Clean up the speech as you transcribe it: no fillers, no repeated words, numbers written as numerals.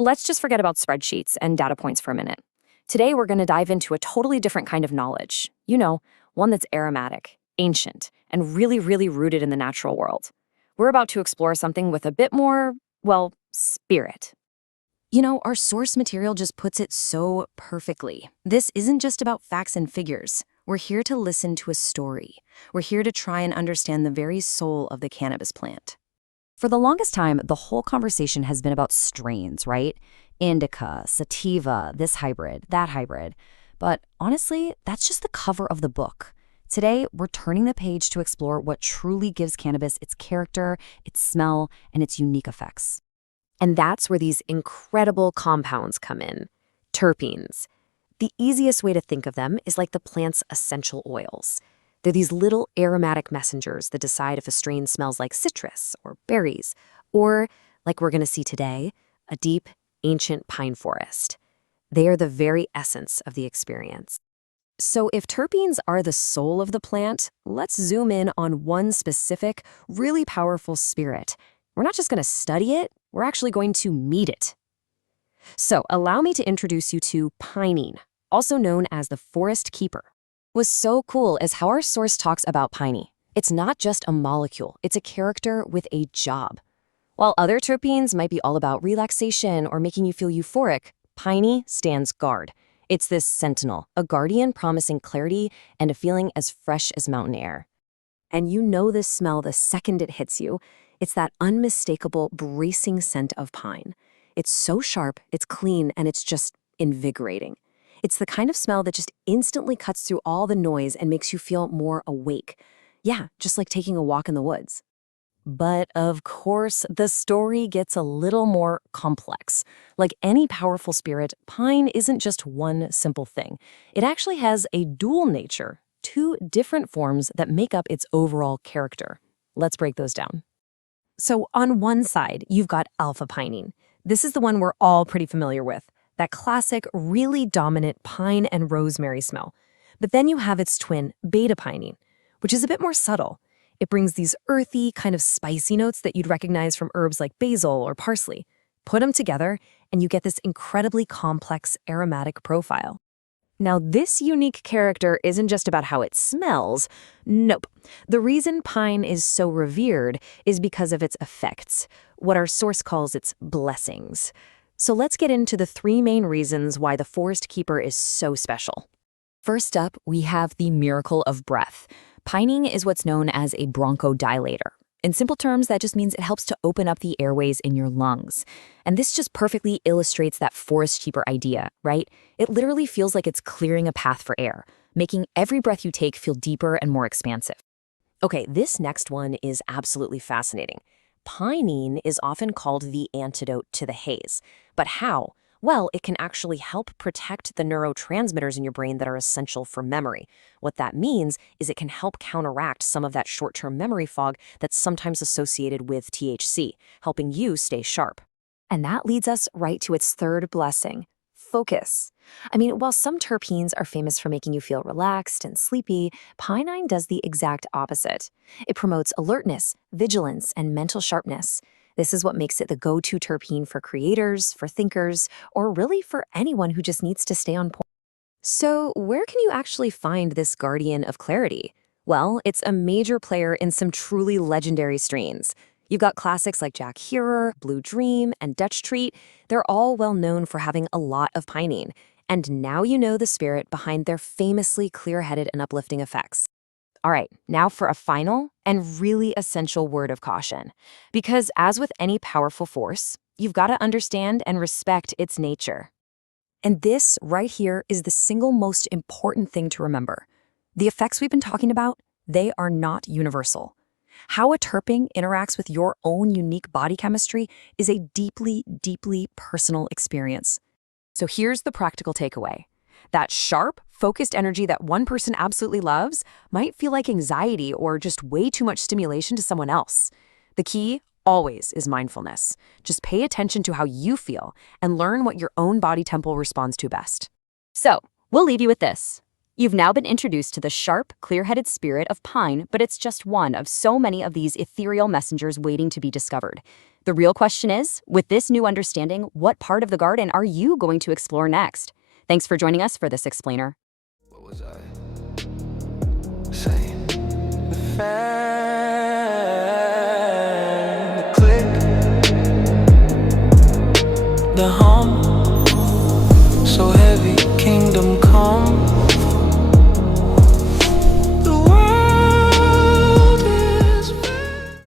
let's just forget about spreadsheets and data points for a minute. Today, we're going to dive into a totally different kind of knowledge. One that's aromatic, ancient, and really rooted in the natural world. We're about to explore something with a bit more, well, spirit. Our source material just puts it so perfectly. This isn't just about facts and figures. We're here to listen to a story. We're here to try and understand the very soul of the cannabis plant. For the longest time, the whole conversation has been about strains, right? Indica, sativa, this hybrid, that hybrid. But honestly, that's just the cover of the book. Today, we're turning the page to explore what truly gives cannabis its character, its smell, and its unique effects. And that's where these incredible compounds come in. Terpenes. The easiest way to think of them is like the plant's essential oils. They're these little aromatic messengers that decide if a strain smells like citrus or berries, or, like we're going to see today, a deep, ancient pine forest. They are the very essence of the experience. So if terpenes are the soul of the plant, let's zoom in on one specific, really powerful spirit. We're not just going to study it, we're actually going to meet it. So allow me to introduce you to pinene, also known as the forest keeper. What's so cool is how our source talks about pinene. It's not just a molecule, it's a character with a job. While other terpenes might be all about relaxation or making you feel euphoric, pinene stands guard. It's this sentinel, a guardian promising clarity and a feeling as fresh as mountain air. And you know this smell the second it hits you. It's that unmistakable, bracing scent of pine. It's so sharp, it's clean, and it's just invigorating. It's the kind of smell that just instantly cuts through all the noise and makes you feel more awake. Yeah, just like taking a walk in the woods. But of course, the story gets a little more complex. Like any powerful spirit, pine isn't just one simple thing. It actually has a dual nature, two different forms that make up its overall character. Let's break those down. So on one side, you've got alpha-pinene. This is the one we're all pretty familiar with, that classic, really dominant pine and rosemary smell. But then you have its twin, beta-pinene, which is a bit more subtle. It brings these earthy, kind of spicy notes that you'd recognize from herbs like basil or parsley. Put them together, and you get this incredibly complex aromatic profile. Now, this unique character isn't just about how it smells. Nope. The reason pine is so revered is because of its effects, what our source calls its blessings. So let's get into the three main reasons why the forest keeper is so special. First up, we have the miracle of breath. Pinene is what's known as a bronchodilator. In simple terms, that just means it helps to open up the airways in your lungs. And this just perfectly illustrates that forest keeper idea, right? It literally feels like it's clearing a path for air, making every breath you take feel deeper and more expansive. Okay, this next one is absolutely fascinating. Pinene is often called the antidote to the haze. But how? Well, it can actually help protect the neurotransmitters in your brain that are essential for memory. What that means is it can help counteract some of that short-term memory fog that's sometimes associated with THC, helping you stay sharp. And that leads us right to its third blessing, focus. While some terpenes are famous for making you feel relaxed and sleepy, pinene does the exact opposite. It promotes alertness, vigilance, and mental sharpness. This is what makes it the go-to terpene for creators, for thinkers, or really for anyone who just needs to stay on point. So where can you actually find this guardian of clarity? Well, it's a major player in some truly legendary strains. You've got classics like Jack Herer, Blue Dream, and Dutch Treat. They're all well known for having a lot of pinene. And now you know the spirit behind their famously clear-headed and uplifting effects. All right, now for a final and really essential word of caution. Because as with any powerful force, you've got to understand and respect its nature. And this right here is the single most important thing to remember. The effects we've been talking about, they are not universal. How a terpene interacts with your own unique body chemistry is a deeply personal experience. So here's the practical takeaway. That sharp, focused energy that one person absolutely loves might feel like anxiety or just way too much stimulation to someone else. The key, always, is mindfulness. Just pay attention to how you feel and learn what your own body tempo responds to best. So, we'll leave you with this. You've now been introduced to the sharp, clear-headed spirit of pine, but it's just one of so many of these ethereal messengers waiting to be discovered. The real question is, with this new understanding, what part of the garden are you going to explore next? Thanks for joining us for this explainer. What was I saying? The fan, the click, the hum.